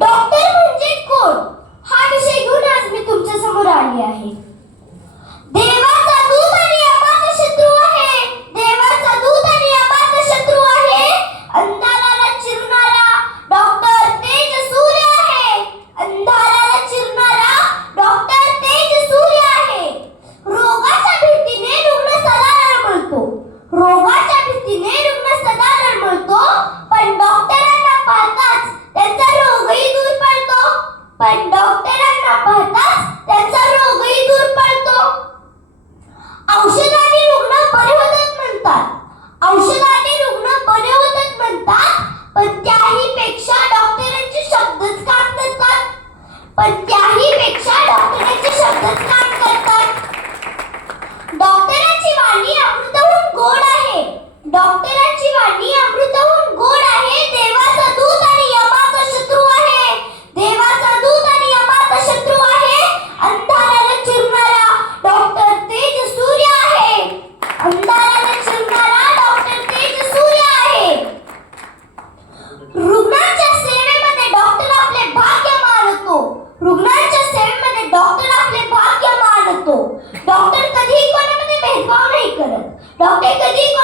Doctor म्हणजे कोण हा विषय घेऊन आज मी तुमच्या समोर आली आहे. देवाचा दूत आणि अपात्र शत्रू आहे. देवाचा दूत आणि अपात्र शत्रू आहे. अंधाराला चिरणारा डॉक्टर तेज सूर्य आहे. अंधाराला चिरणारा डॉक्टर तेज सूर्य आहे. रोगाच्या भीतीने रुग्ण सदा रडतो. रोगाच्या भीतीने रुग्ण सदा रडतो. पण डॉक्टरांना पाहताच त्यांचा रोगही दूर पळतो. पण डॉक्टरांना पाहताच त्यांचा रोगही दूर पळतो. औषधाने रुग्ण बरे होतात म्हणतात. औषधाने रुग्ण बरे होतात म्हणतात. पण त्याही पेक्षा डॉक्टरांचे शब्दच काम करतात. पण त्याही पेक्षा डॉक्टरांचे शब्दच काम करतात. डॉक्टरांची वाणी अमृतहून गोड आहे. डॉक्टरांची वाणी अमृतहून गोड आहे. देवाचा दूत आणि यमाचा शत्रू आहे. देवाचा दूत आणि यमाचा शत्रू आहे. अंधाराला चिरणारा डॉक्टर तेज सूर्य आहे. अंधाराला चिरणारा डॉक्टर तेज सूर्य आहे. रुग्णांच्या सेवेमध्ये डॉक्टर आपले भाग्य मानतो. रुग्णांच्या सेवेमध्ये डॉक्टर आपले भाग्य मानतो. डॉक्टर कधीही कोणामध्ये भेदभाव नाही करत. डॉक्टर कधीही